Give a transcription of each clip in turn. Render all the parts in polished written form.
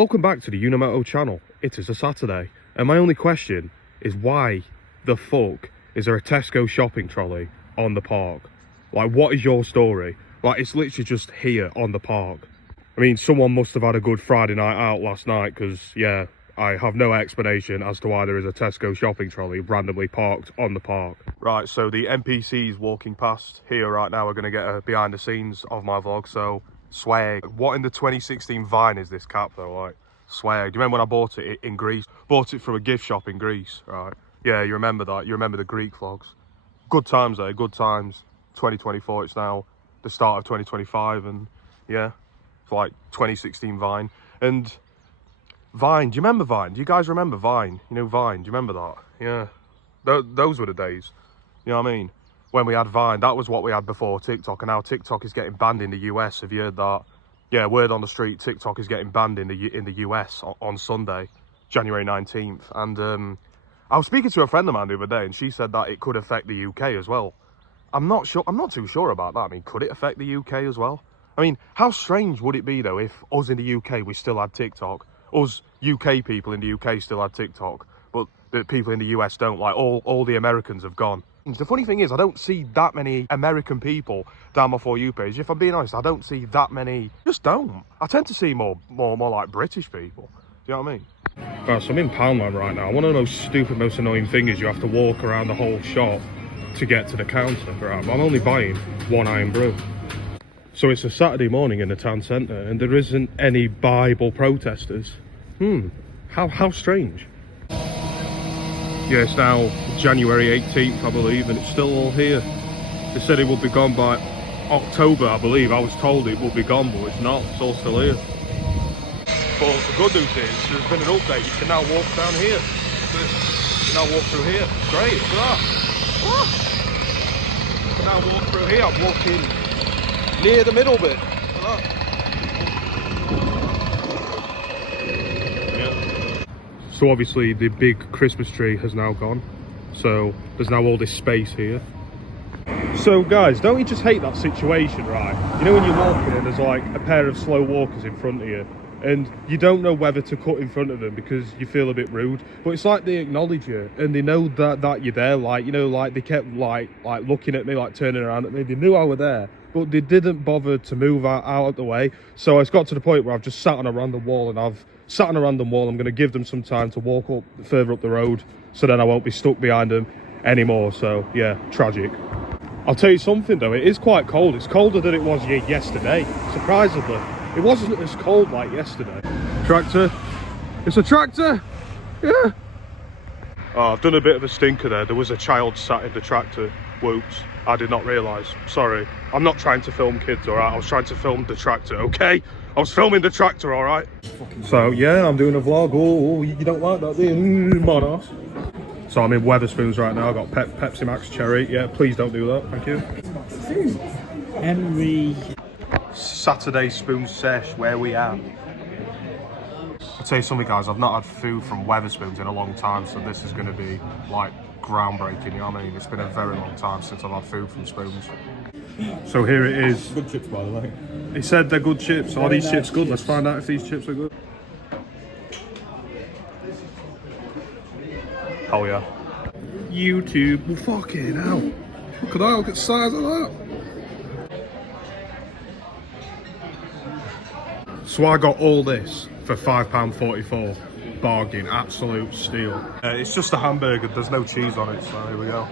Welcome back to the Unimoto channel. It is a Saturday, and my only question is why the fuck is there a Tesco shopping trolley on the park? Like, what is your story? Like, it's literally just here on the park. I mean, someone must have had a good Friday night out last night, because, yeah, I have no explanation as to why there is a Tesco shopping trolley randomly parked on the park. Right, so the NPCs walking past here right now are going to get a behind the scenes of my vlog, so swag. What in the 2016 Vine is this cap though? Like, swag. Do you remember when I bought it in Greece? Bought it from a gift shop in Greece, right? Yeah, you remember that. You remember the Greek vlogs. Good times though, good times. 2024, it's now the start of 2025, and yeah, it's like 2016 Vine. And Vine, do you remember Vine? Do you guys remember Vine? You know Vine, do you remember that? Yeah, those were the days. You know what I mean? When we had Vine, that was what we had before TikTok, and now TikTok is getting banned in the US. Have you heard that? Yeah, word on the street, TikTok is getting banned in the US on Sunday, January 19th. And I was speaking to a friend of mine the other day, and she said that it could affect the UK as well. I'm not sure. I'm not too sure about that. I mean, could it affect the UK as well? I mean, how strange would it be though if us in the UK we still had TikTok, us UK people in the UK still had TikTok, but the people in the US don't? Like, all the Americans have gone. The funny thing is, I don't see that many American people down my For You page. If I'm being honest, I don't see that many. Just don't. I tend to see more like British people. Do you know what I mean? Right, so I'm in Poundland right now. One of the most stupid, most annoying things is you have to walk around the whole shop to get to the counter. Right, but I'm only buying one Irn-Bru. So it's a Saturday morning in the town centre, and there isn't any Bible protesters. How strange. Yeah, it's now January 18th, I believe, and it's still all here. They said it would be gone by October, I believe. I was told it would be gone, but it's not. It's all still here. But the good news is, there's been an update. You can now walk down here. You can now walk through here. It's great, look at that. You can now walk through here. I'm walking near the middle bit. Look at that. So obviously the big Christmas tree has now gone, so there's now all this space here. So guys, don't you just hate that situation, right? You know when you're walking and there's like a pair of slow walkers in front of you, and you don't know whether to cut in front of them because you feel a bit rude, but it's like they acknowledge you and they know that you're there. Like, you know, like they kept like looking at me, like turning around at me. They knew I were there, but they didn't bother to move out of the way. So it's got to the point where I've just sat on a random wall, and I'm going to give them some time to walk up further up the road, so then I won't be stuck behind them anymore. So yeah, tragic. I'll tell you something though, it is quite cold. It's colder than it was yesterday, surprisingly. It wasn't as cold like yesterday. Tractor. It's a tractor. Yeah. Oh, I've done a bit of a stinker there. There was a child sat in the tractor. Whoops. I did not realise. Sorry. I'm not trying to film kids, alright? I was trying to film the tractor, okay? I was filming the tractor, alright? So, yeah, I'm doing a vlog. Oh, you don't like that, do you? Monos. So I'm in Wetherspoons right now. I've got Pepsi Max Cherry. Yeah, please don't do that. Thank you. Henry. Saturday spoon sesh, where we at? I'll tell you something, guys. I've not had food from Wetherspoons in a long time, so this is going to be, like, groundbreaking, you know what I mean? It's been a very long time since I've had food from Spoons. So here it is. Good chips, by the way. He said they're good chips. Are these chips good? Let's find out if these chips are good. Oh yeah. YouTube. Well, fucking hell. Look at that. Look at the size of that. So I got all this for £5.44. Bargain. Absolute steal. It's just a hamburger. There's no cheese on it. So here we go.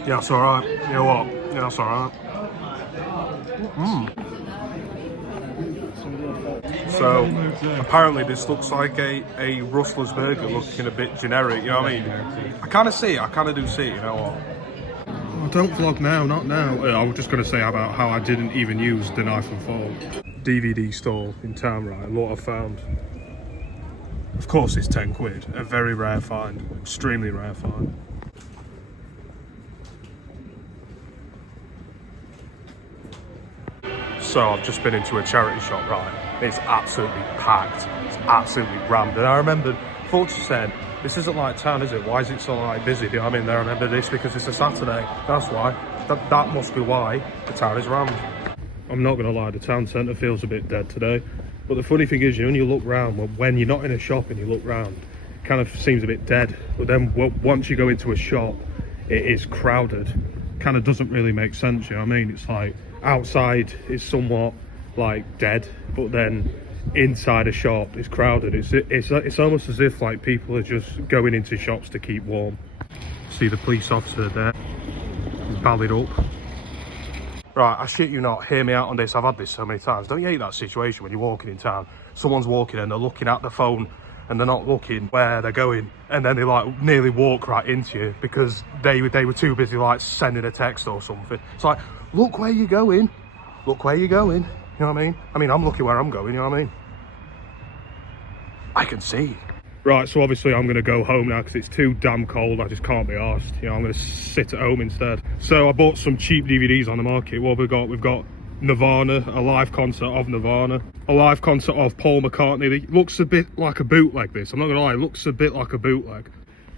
Yeah, that's alright. You know what? Yeah, that's alright. So, apparently this looks like a Rustler's burger, looking a bit generic, you know what I mean? I kind of see it, I kind of do see it, you know what? Oh, don't vlog now, not now. I was just going to say about how I didn't even use the knife and fork. DVD stall in town, right? What I found. Of course it's 10 quid, a very rare find, extremely rare find. So I've just been into a charity shop, right? It's absolutely packed. It's absolutely rammed. And I remembered, folks said, this isn't like town, is it? Why is it so like busy? Do you know what I mean? I remember this because it's a Saturday. That's why. That must be why the town is rammed. I'm not gonna lie, the town centre feels a bit dead today. But the funny thing is, you know, when you look round, when you're not in a shop and you look round, it kind of seems a bit dead. But then once you go into a shop, it is crowded. Kind of doesn't really make sense, you know what I mean? It's like outside is somewhat like dead, but then inside a shop is crowded. It's almost as if like people are just going into shops to keep warm. See the police officer there, he's ballied up. Right, I shit you not, hear me out on this. I've had this so many times. Don't you hate that situation when you're walking in town, someone's walking and they're looking at the phone and they're not looking where they're going, and then they like nearly walk right into you because they were too busy like sending a text or something. It's like, look where you're going, look where you're going. You know what I mean? I'm looking where I'm going, you know what I mean? I can see. Right, so obviously I'm going to go home now because it's too damn cold. I just can't be arsed. You know, I'm going to sit at home instead. So I bought some cheap DVDs on the market. What have we got? We've got Nirvana, a live concert of Nirvana, a live concert of Paul McCartney. It looks a bit like a bootleg, this. I'm not going to lie, it looks a bit like a bootleg.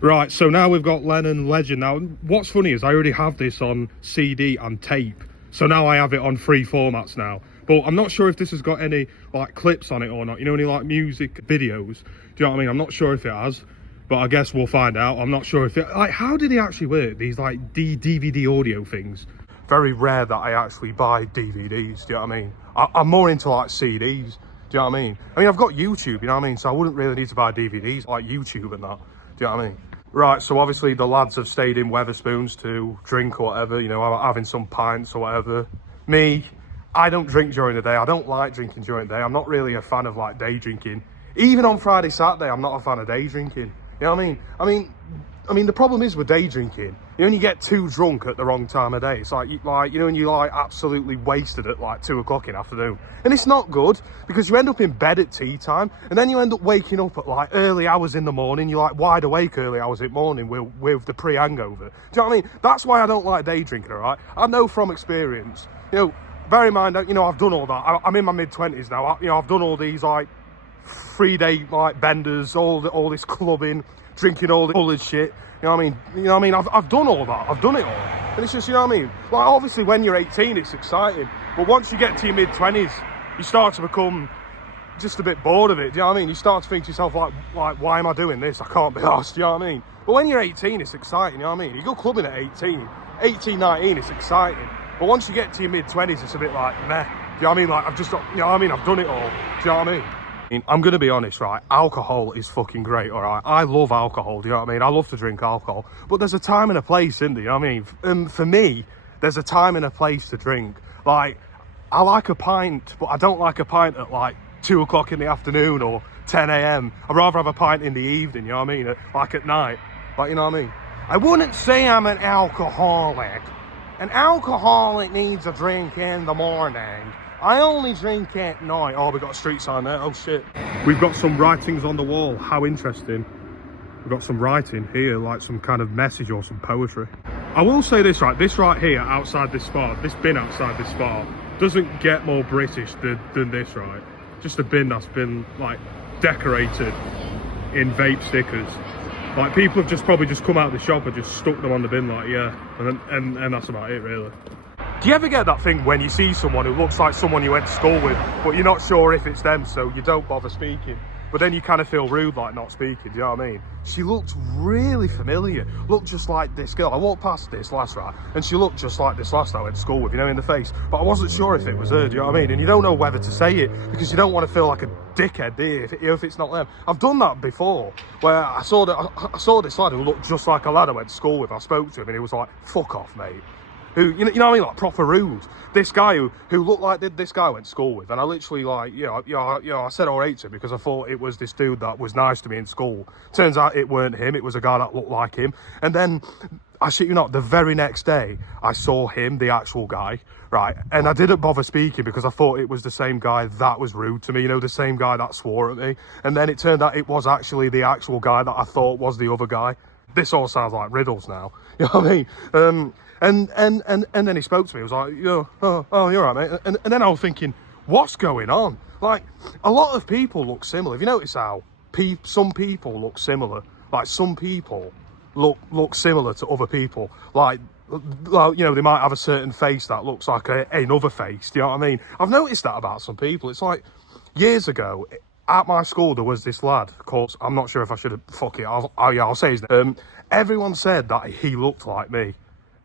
Right, so now we've got Lennon Legend. Now, what's funny is I already have this on CD and tape. So now I have it on 3 formats now. But I'm not sure if this has got any like clips on it or not. You know, any like music videos. Do you know what I mean? I'm not sure if it has, but I guess we'll find out. I'm not sure if it, like, how did he actually work these like DVD audio things? Very rare that I actually buy DVDs. Do you know what I mean? I'm more into like CDs. Do you know what I mean? I mean, I've got YouTube, you know what I mean? So I wouldn't really need to buy DVDs like YouTube and that. Do you know what I mean? Right, so obviously the lads have stayed in Wetherspoons to drink or whatever, you know, having some pints or whatever. Me, I don't drink during the day. I don't like drinking during the day. I'm not really a fan of like day drinking. Even on Friday, Saturday, I'm not a fan of day drinking. You know what I mean? I mean, the problem is with day drinking, you only get too drunk at the wrong time of day. It's like, you know, when you're like absolutely wasted at like 2 o'clock in the afternoon. And it's not good because you end up in bed at tea time and then you end up waking up at like early hours in the morning. You're like wide awake early hours in the morning with the pre-hangover. Do you know what I mean? That's why I don't like day drinking, all right? I know from experience, you know, bear in mind, you know, I've done all that. I'm in my mid-20s now. You know, I've done all these like 3-day like benders, all this clubbing, drinking all this shit. You know what I mean? I've done all that. I've done it all. And it's just, you know what I mean? Like, obviously, when you're 18, it's exciting. But once you get to your mid-20s, you start to become just a bit bored of it. Do you know what I mean? You start to think to yourself, like, why am I doing this? I can't be arsed. Do you know what I mean? But when you're 18, it's exciting. You know what I mean? You go clubbing at 18, 19, it's exciting. But once you get to your mid-20s, it's a bit like, meh. Do you know what I mean? Like, I've just got, you know what I mean? I've done it all. Do you know what I mean? I'm going to be honest, right? Alcohol is fucking great, all right? I love alcohol, do you know what I mean? I love to drink alcohol. But there's a time and a place, isn't there? You know what I mean? For me, there's a time and a place to drink. Like, I like a pint, but I don't like a pint at like 2 o'clock in the afternoon or 10 a.m. I'd rather have a pint in the evening, you know what I mean? Like at night. Like, you know what I mean? I wouldn't say I'm an alcoholic. An alcoholic needs a drink in the morning. I only drink at night. Oh, we've got a street sign there. Oh, shit. We've got some writings on the wall. How interesting. We've got some writing here, like some kind of message or some poetry. I will say this, right? This right here, outside this spot, this bin outside this spot, doesn't get more British than this, right? Just a bin that's been, like, decorated in vape stickers. Like, people have probably just come out of the shop and just stuck them on the bin, like, yeah. And that's about it, really. Do you ever get that thing when you see someone who looks like someone you went to school with, but you're not sure if it's them, so you don't bother speaking? But then you kind of feel rude, like not speaking, do you know what I mean? She looked really familiar, looked just like this girl. I walked past this last, right, and she looked just like this last I went to school with, you know, in the face. But I wasn't sure if it was her, do you know what I mean? And you don't know whether to say it, because you don't want to feel like a dickhead, do you, if it's not them. I've done that before, where I saw this lad who looked just like a lad I went to school with. I spoke to him, and he was like, fuck off, mate. Who, you know what I mean, like proper rude. This guy who looked like this guy I went to school with, and I literally like, I said all right to him because I thought it was this dude that was nice to me in school. Turns out it weren't him, it was a guy that looked like him. And then, I shit you not, the very next day, I saw him, the actual guy, right? And I didn't bother speaking because I thought it was the same guy that was rude to me, you know, the same guy that swore at me. And then it turned out it was actually the actual guy that I thought was the other guy. This all sounds like riddles now, you know what I mean? And then he spoke to me. He was like, oh, you're right, mate. And then I was thinking, what's going on? Like, a lot of people look similar. Have you noticed how some people look similar? Like, some people look similar to other people. Like, well, you know, they might have a certain face that looks like another face. Do you know what I mean? I've noticed that about some people. It's like years ago at my school there was this lad called, I'm not sure if I should have, fuck it, I'll say his name. Everyone said that he looked like me.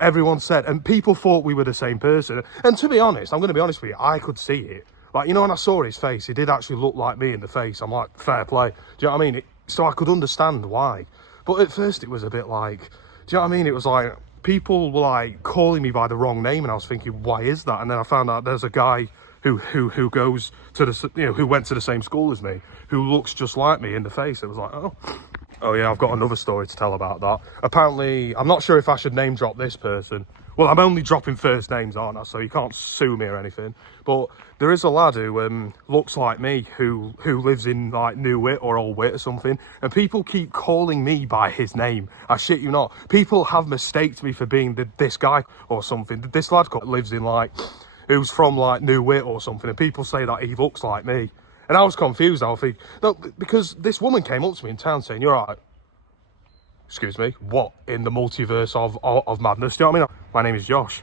Everyone said, and people thought we were the same person. And to be honest, I'm going to be honest with you, I could see it. Like, you know, when I saw his face, he did actually look like me in the face. I'm like, fair play. Do you know what I mean? So I could understand why. But at first it was a bit like, do you know what I mean? It was like, people were like calling me by the wrong name, and I was thinking, why is that? And then I found out there's a guy who goes to the, you know, who went to the same school as me, who looks just like me in the face. It was like, oh yeah, I've got another story to tell about that. Apparently, I'm not sure if I should name drop this person. Well, I'm only dropping first names, aren't I? So you can't sue me or anything. But there is a lad who looks like me, who lives in like New Wit or Old Wit or something, and people keep calling me by his name. I shit you not. People have mistaked me for being this guy or something. This lad lives in like, who's from like New Wit or something, and people say that he looks like me. And I was confused. I was thinking, no, because this woman came up to me in town saying, "You're right." Excuse me, what in the multiverse of madness? Do you know what I mean? My name is Josh.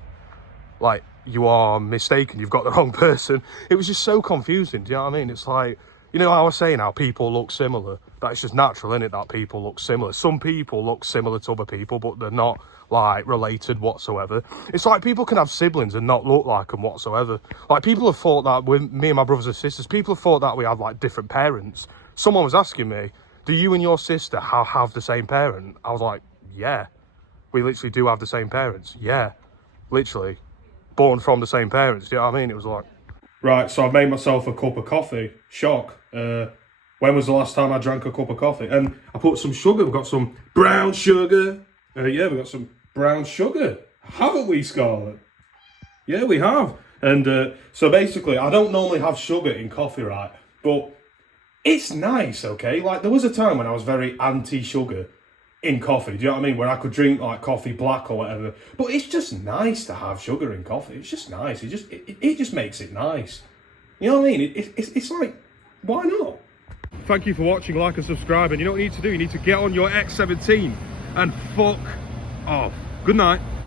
Like, you are mistaken, you've got the wrong person. It was just so confusing, do you know what I mean? It's like, you know how I was saying how people look similar? That's just natural, isn't it, that people look similar? Some people look similar to other people, but they're not, like, related whatsoever. It's like people can have siblings and not look like them whatsoever. Like, people have thought that with me and my brothers and sisters, people have thought that we have, like, different parents. Someone was asking me, do you and your sister have the same parent? I was like, yeah. We literally do have the same parents. Yeah, literally. Born from the same parents, do you know what I mean? It was like... Right, so I've made myself a cup of coffee. Shock. When was the last time I drank a cup of coffee? And I put some sugar. We've got some brown sugar. Yeah, we've got some brown sugar. Haven't we, Scarlett? Yeah, we have. And so basically, I don't normally have sugar in coffee, right? But it's nice, okay? Like, there was a time when I was very anti-sugar in coffee, do you know what I mean? Where I could drink, like, coffee black or whatever. But it's just nice to have sugar in coffee. It's just nice. It just makes it nice. You know what I mean? It's like, why not? Thank you for watching, like and subscribe. And you know what you need to do? You need to get on your X17 and fuck off. Good night.